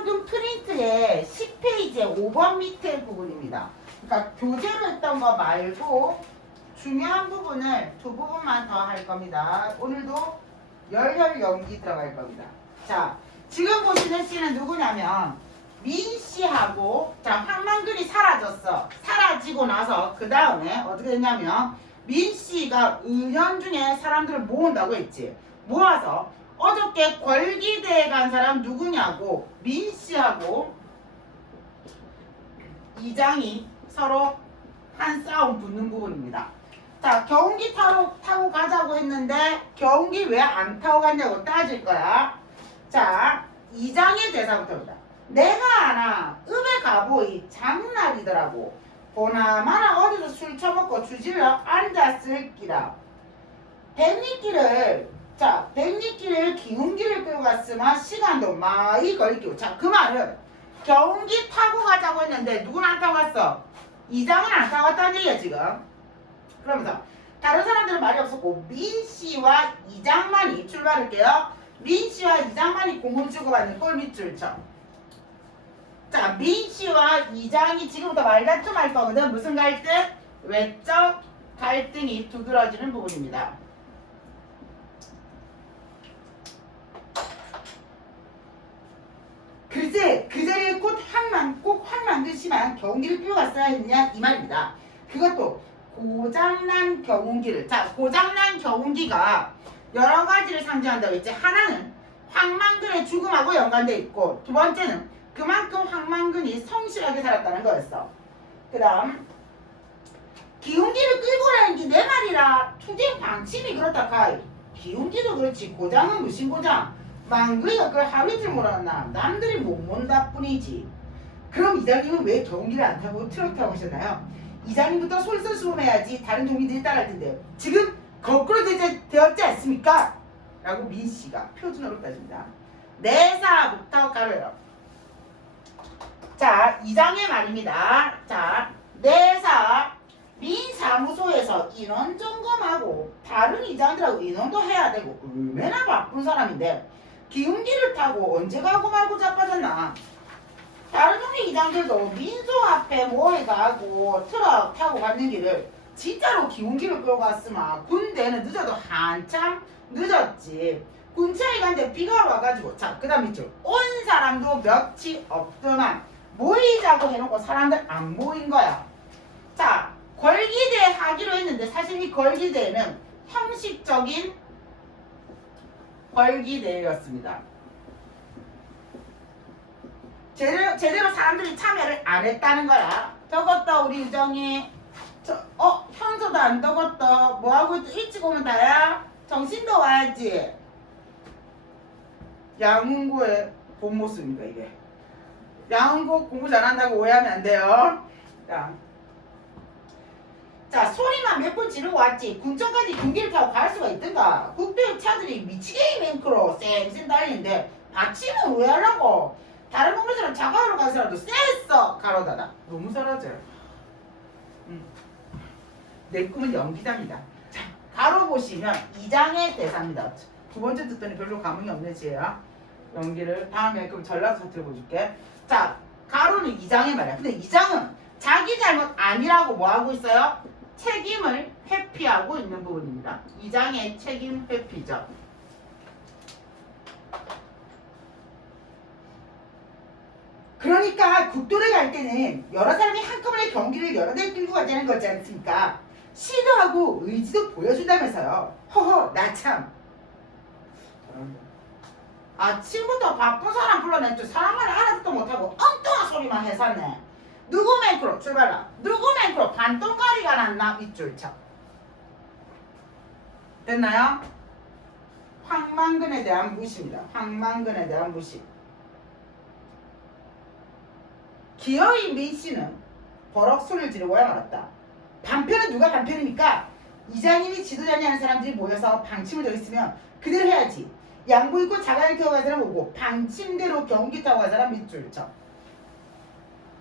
황만금 프린트의 10페이지의 5번 밑에 부분입니다. 그러니까 교재로 했던 거 말고 중요한 부분을 두 부분만 더 할 겁니다. 오늘도 열혈 연기 들어갈 겁니다. 자, 지금 보시는 씨는 누구냐면 민 씨하고, 자, 황만근이 사라졌어. 사라지고 나서 그 다음에 어떻게 됐냐면 민 씨가 은연중에 사람들을 모은다고 했지. 모아서 어저께 걸기대에 간 사람 누구냐고 민 씨하고 이장이 서로 한 싸움 붙는 부분입니다. 자, 경운기 타고 가자고 했는데 경운기 왜 안 타고 갔냐고 따질 거야. 자, 이장의 대사부터입니다. 내가 아나 읍에 가보이 장날이더라고. 보나마나 어디서 술 처먹고 주질러 앉았을 기라. 백리길을, 자, 백리길을 기운기를 끌고 갔으면 시간도 많이 걸리고. 자, 그 말은 경운기 타고 가자고 했는데 누구는 안 타고 갔어? 이장은 안 타고 갔다는 얘기야 지금. 그러면서 다른 사람들은 말이 없었고 민 씨와 이장만이, 출발할게요. 민 씨와 이장만이 공을 주고받는 꼴 밑줄 쳐. 자, 민 씨와 이장이 지금부터 말다툼할 거거든. 무슨 갈등? 외적 갈등이 두드러지는 부분입니다. 글쎄, 그 자리에 꼭 황만근 씨만 경운기를 끼고 갔어야 했느냐 이 말입니다. 그것도 고장난 경운기를. 자, 고장난 경운기가 여러 가지를 상징한다고 했지. 하나는 황만근의 죽음하고 연관돼 있고, 두 번째는 그만큼 황만근이 성실하게 살았다는 거였어. 그 다음 기운기를 끌고 가는 게 내 말이라 투쟁 방침이 그렇다 카이. 기운기도 그렇지 고장은 무슨 고장? 망그이가 그걸 하루 이틀 몰았나? 남들이 못 본다 뿐이지. 그럼 이장님은 왜 경운기를 안 타고 트럭 타고 하셨나요? 이장님부터 솔선수범해야지 다른 동민들이 따라할 텐데 지금 거꾸로 되었지 않습니까? 라고 민씨가 표준어로 따집니다. 내사부터 가려요. 자, 이장의 말입니다. 자, 내사 민사무소에서 인원 점검하고 다른 이장들하고 인원도 해야 되고 얼마나 바쁜 사람인데 기운기를 타고 언제 가고 말고 자빠졌나. 다른 동네 이장들도 민소 앞에 모여가고 트럭 타고 가는 길을 진짜로 기운기를 끌고 갔으면 군대는 늦어도 한참 늦었지. 군차에 갔는데 비가 와가지고. 자, 그 다음 밑줄 온 사람도 몇이 없더만 모이자고 해놓고 사람들 안 모인 거야. 자, 걸기대 하기로 했는데 사실 이 걸기대는 형식적인 걸기대였습니다. 제대로 사람들이 참여를 안 했다는 거야. 적었다 우리 유정이. 현서도 안 적었다. 뭐하고 있지? 일찍 오면 다야? 정신도 와야지. 양훈구의 본 모습입니다 이게. 양훈구 공부 잘한다고 오해하면 안 돼요. 자, 소리만 몇 번 지르고 왔지 군청까지 군기를 타고 갈 수가 있던가. 국도의 차들이 미치게 맹크로 쌩쌩 달리는데 받침은 왜 하려고. 다른 동네처럼 자가로 간 사람도 쎄써 가로다다. 너무 잘하지. 내 꿈은 연기자입니다. 자, 가로 보시면 이장의 대사입니다. 두 번째 듣더니 별로 감흥이 없네 지혜야. 연기를 다음에 그럼 전라도 사투리 보여줄게. 자, 가로는 이장의 말이야. 근데 이장은 자기 잘못 아니라고 뭐 하고 있어요? 책임을 회피하고 있는 부분입니다. 이장의 책임 회피죠. 그러니까 국도를 갈 때는 여러 사람이 한꺼번에 경기를 여러 대 끌고 가자는 거지 않습니까? 시도하고 의지도 보여준다면서요. 허허, 나 참. 아침부터 바쁜 사람 불러냈죠. 사람 말 알아듣도 못하고 엉뚱한 소리만 해서네. 누구 맹크로 출발라. 누구 맹크로 반동가리가 났나 밑줄 쳐. 됐나요? 황만근에 대한 무시입니다. 황만근에 대한 무시. 기어이 민씨는 버럭 소리를 지르고야 말았다. 반편은 누가 반편입니까? 이장님이 지도자냐는 사람들이 모여서 방침을 정했으면 그대로 해야지. 양복 입고 자가를 태워 간 사람 오고 방침대로 경운기 타고 간 사람 밑줄 쳐.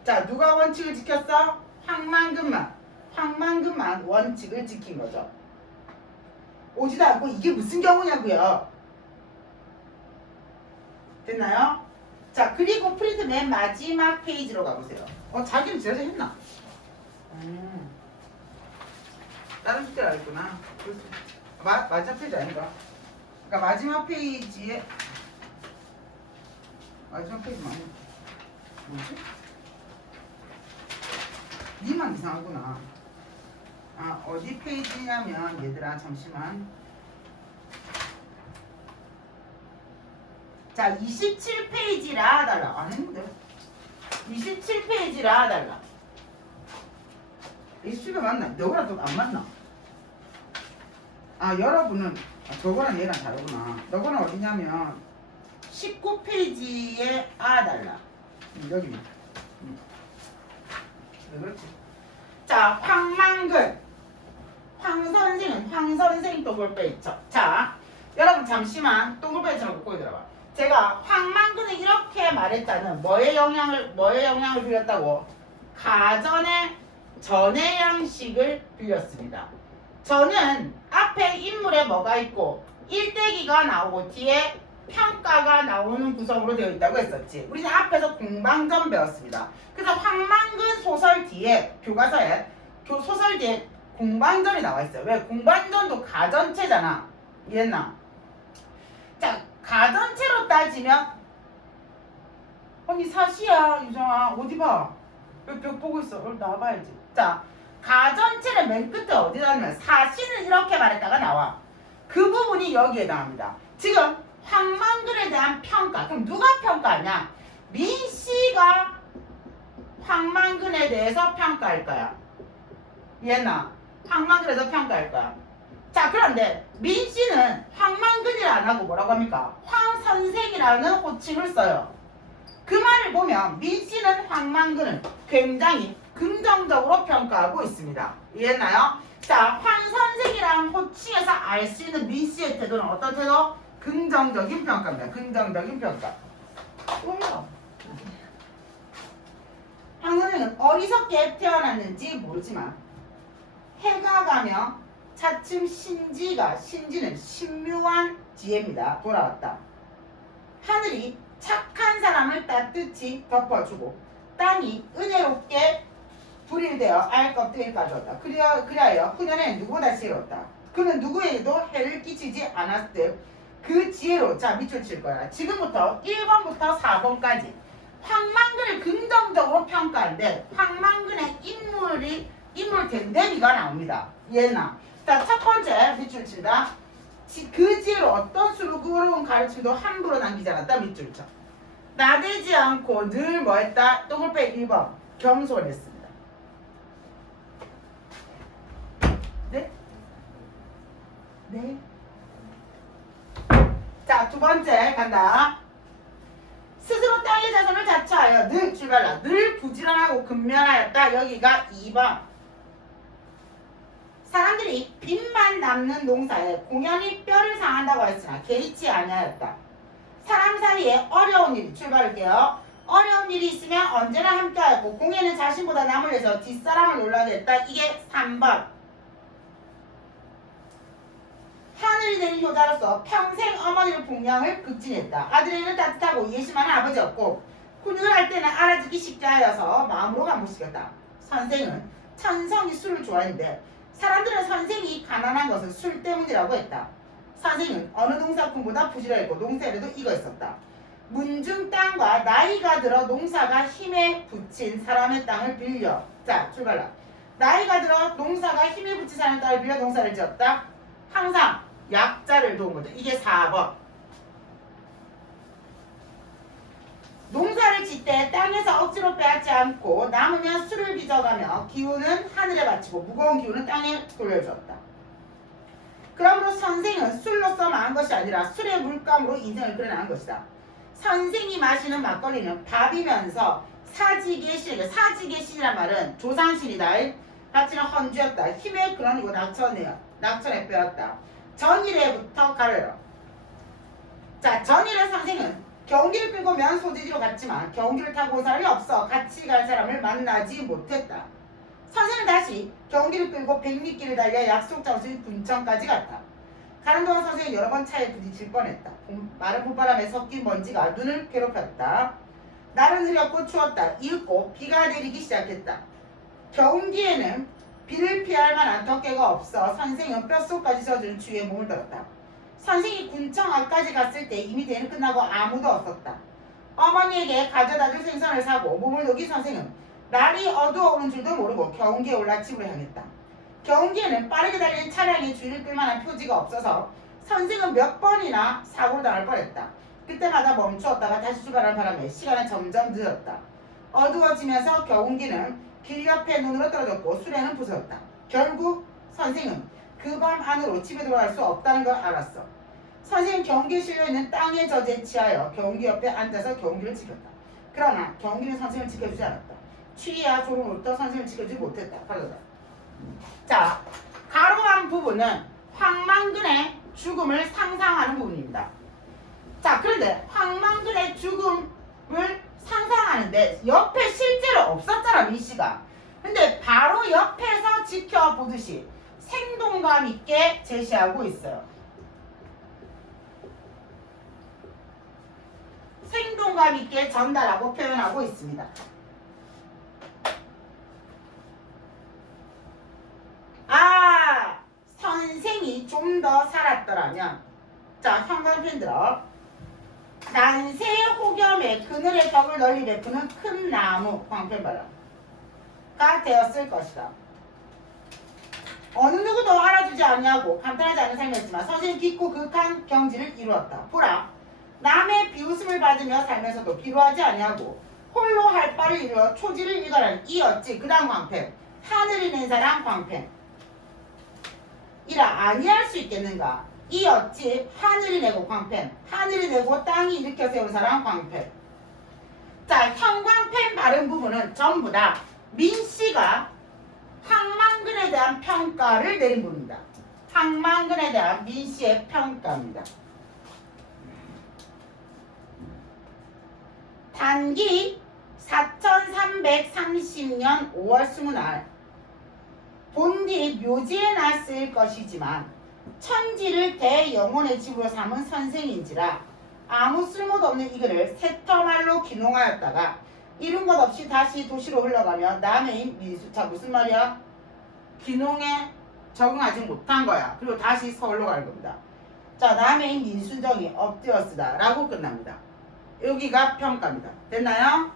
자, 누가 원칙을 지켰어? 황만근만 원칙을 지킨 거죠. 오지도 않고 이게 무슨 경우냐고요. 됐나요? 자, 그리고 프린트 맨 마지막 페이지로 가보세요. 자기는 제대로 했나? 다른 숙제를 알겠구나. 마지막 페이지 아닌가? 그러니까 마지막 페이지에 마지막 페이지 맞나? 뭐지? 니만 이상하구나. 어디 페이지냐면 얘들아 잠시만. 자, 27페이지라 달라. 안 했는데. 27페이지라 달라. 27가 맞나? 너랑 좀 안 맞나? 여러분은 저거랑 얘랑 다르구나. 너거는 어디냐면 19페이지에 달라. 여기네. 왜 그렇지? 자, 황만근. 황선생은 황선생 동글빼 있죠. 자, 여러분 잠시만 동글빼 좀 꼭 들어봐. 제가 황만근은 이렇게 말했다는 뭐의 영향을 빌렸다고? 가전의 전의 양식을 빌렸습니다. 저는 앞에 인물에 뭐가 있고 일대기가 나오고 뒤에 평가가 나오는 구성으로 되어 있다고 했었지. 우리는 앞에서 공방전 배웠습니다. 그래서 황만근 소설 뒤에 교과서에 소설 뒤에 공방전이 나와 있어요. 왜? 공방전도 가전체잖아. 이해했나? 자, 가전체로 따지면 언니 사시야 유정아 어디 봐? 여기 벽 보고 있어. 얼른 나와봐야지. 자, 가전체를 맨 끝에 어디다 놓으면 사시는 이렇게 말했다가 나와. 그 부분이 여기에 나옵니다. 지금 황만근에 대한 평가. 그럼 누가 평가하냐? 민씨가 황만근에 대해서 평가할 거야. 이해나? 황만근에서 평가할 거야. 자, 그런데 민씨는 황만근이라 안 하고 뭐라고 합니까? 황선생이라는 호칭을 써요. 그 말을 보면 민씨는 황만근을 굉장히 긍정적으로 평가하고 있습니다. 이해했나요? 자, 황선생이라는 호칭에서 알 수 있는 민씨의 태도는 어떤 태도? 긍정적인 평가입니다. 긍정적인 평가. 뭐야? 황선생은 어리석게 태어났는지 모르지만 해가 가며 차츰 신지는 신묘한 지혜입니다. 돌아왔다. 하늘이 착한 사람을 따뜻히 덮어주고 땅이 은혜롭게 불일되어 알껍데기를 가져왔다. 그리하여 그녀는 누구보다 지혜롭다. 그는 누구에게도 해를 끼치지 않았을 때 그 지혜로 자 밑줄 칠 거야. 지금부터 1번부터 4번까지 황만근을 긍정적으로 평가하는데 황만근의 인물 댐댐이가 나옵니다. 이해나? 자, 첫 번째 밑줄 친다. 그 지혜로 어떤 수고로운 가르침도 함부로 남기지 않았다. 밑줄 쳐. 나대지 않고 늘 뭐했다? 동글빼 1번 겸손했습니다. 네? 네. 자, 두 번째 간다. 스스로 땅의 자손을 자처하여 늘 출발라 늘 부지런하고 근면하였다. 여기가 2번. 사람들이 빚만 남는 농사에 공연히 뼈를 상한다고 했으나 개의치 아니하였다. 사람 사이에 어려운 일이 출발할게요. 어려운 일이 있으면 언제나 함께하였고 공예는 자신보다 남을 위해서 뒷사람을 놀라게 했다. 이게 3번. 하늘이 되는 효자로서 평생 어머니를 봉양을 극진했다. 아들에는 따뜻하고 예심하는 아버지였고 훈육을 할 때는 알아듣기 쉽게 하여서 마음으로 감부시켰다. 선생은 천성이 술을 좋아했는데 사람들은 선생이 가난한 것은 술 때문이라고 했다. 선생은 어느 농사꾼보다 부지런했고 농사에도 이거 있었다. 문중 땅과 나이가 들어 농사가 힘에 붙인 사람의 땅을 빌려. 자, 출발라. 나이가 들어 농사가 힘에 붙인 사람의 땅을 빌려 농사를 지었다. 항상 약자를 도운 거죠. 이게 4번. 농사를 짓때 땅에서 억지로 빼앗지 않고 남으면 술을 빚어가며 기운은 하늘에 바치고 무거운 기운은 땅에 돌려주었다. 그러므로 선생은 술로서 망한 것이 아니라 술의 물감으로 인생을 그려나간 것이다. 선생이 마시는 막걸리는 밥이면서 사직의 신, 사직의 신이란 말은 조상신이다. 바치는 헌주였다. 힘의 근원이고 낙천에 빼었다. 전일에부터 가르라. 자, 전일의 선생은 경기를 끌고 면 소재지로 갔지만 경기를 타고 온 사람이 없어 같이 갈 사람을 만나지 못했다. 선생은 다시 경기를 끌고 백리길을 달려 약속 장소인 군청까지 갔다. 가는 동안 선생은 여러 번 차에 부딪힐 뻔했다. 마른 봄바람에 섞인 먼지가 눈을 괴롭혔다. 날은 흐렸고 추웠다. 이윽고 비가 내리기 시작했다. 겨운기에는 비를 피할 만한 덮개가 없어 선생은 뼛속까지 젖은 추위에 몸을 떨었다. 선생이 군청 앞까지 갔을 때 이미 대는 끝나고 아무도 없었다. 어머니에게 가져다줄 생선을 사고 몸을 녹인 선생은 날이 어두워오는 줄도 모르고 겨운기에 올라 집으로 향했다. 겨운기에는 빠르게 달리는 차량이 주의를 끌만한 표지가 없어서 선생은 몇 번이나 사고를 당할 뻔했다. 그때마다 멈추었다가 다시 출발하는 바람에 시간은 점점 늦었다. 어두워지면서 겨운기는 길 옆에 눈으로 떨어졌고 수레는 부서졌다. 결국 선생은 그 밤 안으로 집에 돌아갈 수 없다는 걸 알았어. 선생은 경기에 실려있는 땅의 젖에 취하여 경기 옆에 앉아서 경기를 지켰다. 그러나 경기는 선생을 지켜주지 않았다. 취해야 졸음으로부터 선생을 지켜주지 못했다. 가로다. 자, 가로한 부분은 황만근의 죽음을 상상하는 부분입니다. 자, 그런데 황만근의 죽음을 상상하는데 옆에 실제로 없었잖아, 민씨가. 근데 바로 옆에서 지켜보듯이 생동감 있게 제시하고 있어요. 생동감 있게 전달하고 표현하고 있습니다. 아, 선생이 좀 더 살았더라면, 자, 형광펜 들어. 난세 혹염에 그늘의 벽을 널리 베푸는 큰 나무, 광펜 봐라,가 되었을 것이다. 어느 누구도 알아주지 않냐고 간단하지 않은 삶이었지만 선생은 깊고 극한 경지를 이루었다. 보라, 남의 비웃음을 받으며 살면서도 비로하지 않냐고 홀로 할 바를 이루어 초지를 일관하는 이 어찌 그 다음 광펜, 하늘이 낸 사람 광펜 이라 아니할 수 있겠는가. 이 어찌 하늘이 내고 광펜, 하늘이 내고 땅이 일으켜 세운 사람 광펜. 자, 형광펜 바른 부분은 전부 다 민씨가 황만근에 대한 평가를 내린 부분입니다. 황만근에 대한 민씨의 평가입니다. 단기 4330년 5월 20날 본디 묘지에 놨을 것이지만 천지를 대영혼의 집으로 삼은 선생인지라 아무 쓸모도 없는 이 글을 세터말로 기농하였다가 이룬 것 없이 다시 도시로 흘러가며 남해인 민수. 자, 무슨 말이야? 기농에 적응하지 못한 거야. 그리고 다시 서울로 갈 겁니다. 자, 남해인 민수정이 엎드려 쓰다 라고 끝납니다. 여기가 평가입니다. 됐나요?